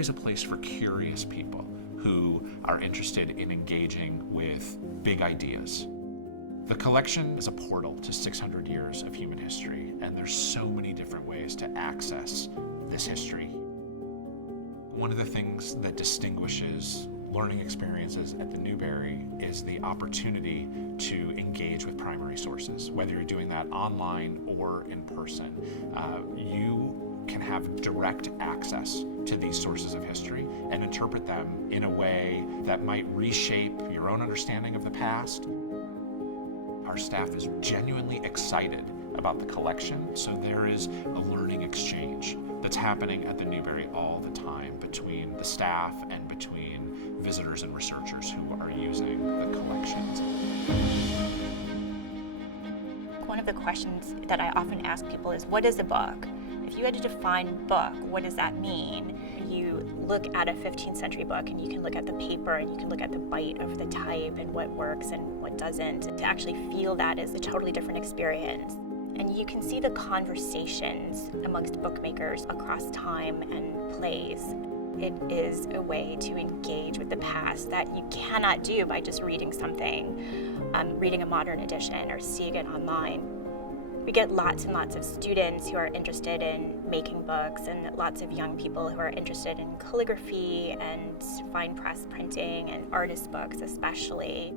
Newberry is a place for curious people who are interested in engaging with big ideas. The collection is a portal to 600 years of human history, and there's so many different ways to access this history. One of the things that distinguishes learning experiences at the Newberry is the opportunity to engage with primary sources. Whether you're doing that online or in person, you can have direct access to these sources of history and interpret them in a way that might reshape your own understanding of the past. Our staff is genuinely excited about the collection, so there is a learning exchange that's happening at the Newberry all the time between the staff and between visitors and researchers who are using the collections. One of the questions that I often ask people is, what is a book? If you had to define book, what does that mean? You look at a 15th century book and you can look at the paper and you can look at the bite of the type and what works and what doesn't. To actually feel that is a totally different experience. And you can see the conversations amongst bookmakers across time and place. It is a way to engage with the past that you cannot do by just reading something, reading a modern edition or seeing it online. We get lots and lots of students who are interested in making books and lots of young people who are interested in calligraphy and fine press printing and artist books especially.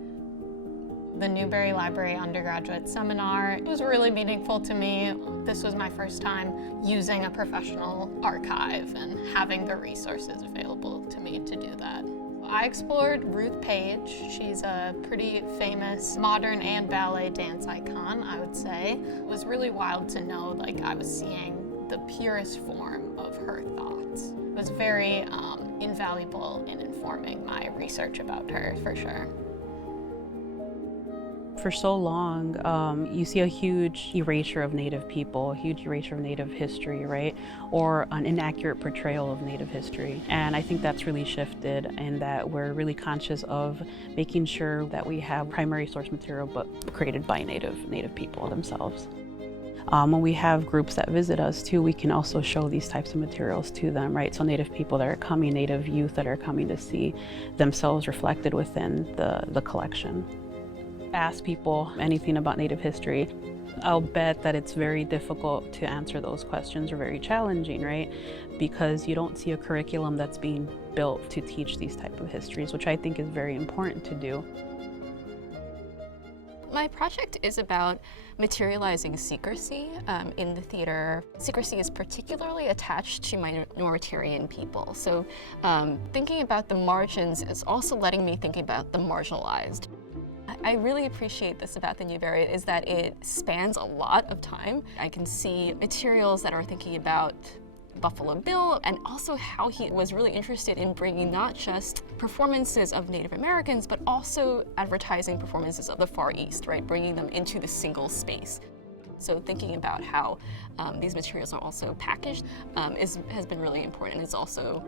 The Newberry Library undergraduate seminar was really meaningful to me. This was my first time using a professional archive and having the resources available to me to do that. I explored Ruth Page. She's a pretty famous modern and ballet dance icon, I would say. It was really wild to know I was seeing the purest form of her thoughts. It was very invaluable in informing my research about her, for sure. For so long, you see a huge erasure of Native people, a huge erasure of Native history, right? Or an inaccurate portrayal of Native history. And I think that's really shifted in that we're really conscious of making sure that we have primary source material but created by Native people themselves. When we have groups that visit us too, we can also show these types of materials to them, right? So Native people that are coming, Native youth that are coming to see themselves reflected within the collection. Ask people anything about Native history, I'll bet that it's very difficult to answer those questions, or very challenging, right? Because you don't see a curriculum that's being built to teach these type of histories, which I think is very important to do. My project is about materializing secrecy in the theater. Secrecy is particularly attached to minoritarian people. So thinking about the margins is also letting me think about the marginalized. I really appreciate this about the Newberry is that it spans a lot of time. I can see materials that are thinking about Buffalo Bill, and also how he was really interested in bringing not just performances of Native Americans, but also advertising performances of the Far East, right? Bringing them into the single space. So thinking about how these materials are also packaged has been really important. It's also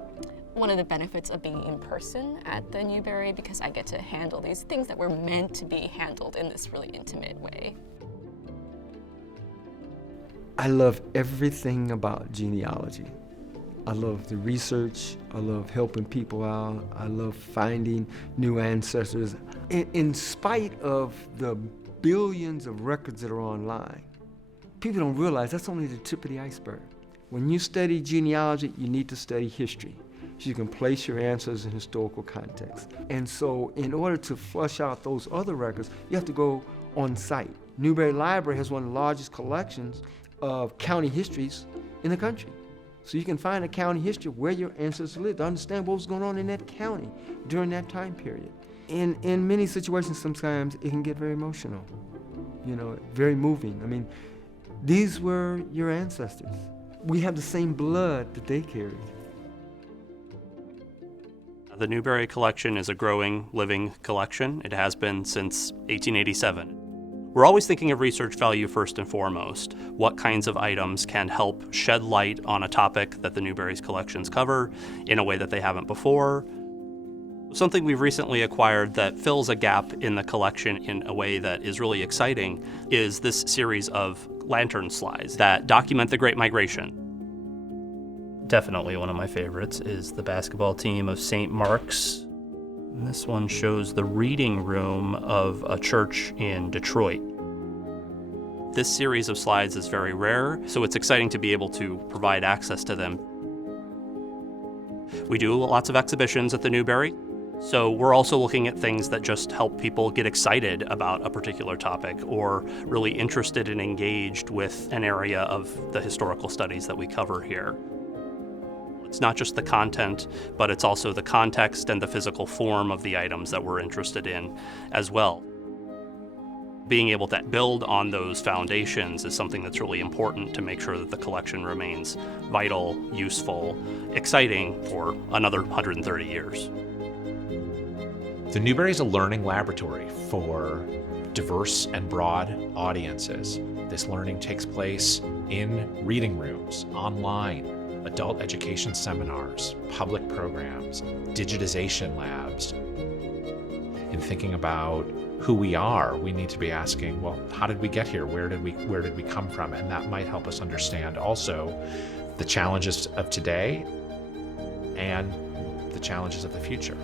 one of the benefits of being in person at the Newberry, because I get to handle these things that were meant to be handled in this really intimate way. I love everything about genealogy. I love the research, I love helping people out, I love finding new ancestors. In spite of the billions of records that are online, people don't realize that's only the tip of the iceberg. When you study genealogy, you need to study history, so you can place your ancestors in historical context. And so in order to flush out those other records, you have to go on site. Newberry Library has one of the largest collections of county histories in the country. So you can find a county history where your ancestors lived, to understand what was going on in that county during that time period. In many situations, sometimes it can get very emotional, very moving. I mean, these were your ancestors. We have the same blood that they carried. The Newberry collection is a growing, living collection. It has been since 1887. We're always thinking of research value first and foremost. What kinds of items can help shed light on a topic that the Newberry's collections cover in a way that they haven't before? Something we've recently acquired that fills a gap in the collection in a way that is really exciting is this series of lantern slides that document the Great Migration. Definitely one of my favorites is the basketball team of St. Mark's. And this one shows the reading room of a church in Detroit. This series of slides is very rare, so it's exciting to be able to provide access to them. We do lots of exhibitions at the Newberry, so we're also looking at things that just help people get excited about a particular topic or really interested and engaged with an area of the historical studies that we cover here. It's not just the content, but it's also the context and the physical form of the items that we're interested in as well. Being able to build on those foundations is something that's really important to make sure that the collection remains vital, useful, exciting for another 130 years. The Newberry is a learning laboratory for diverse and broad audiences. This learning takes place in reading rooms, online, adult education seminars, public programs, digitization labs. In thinking about who we are, we need to be asking, well, how did we get here? Where did we come from? And that might help us understand also the challenges of today and the challenges of the future.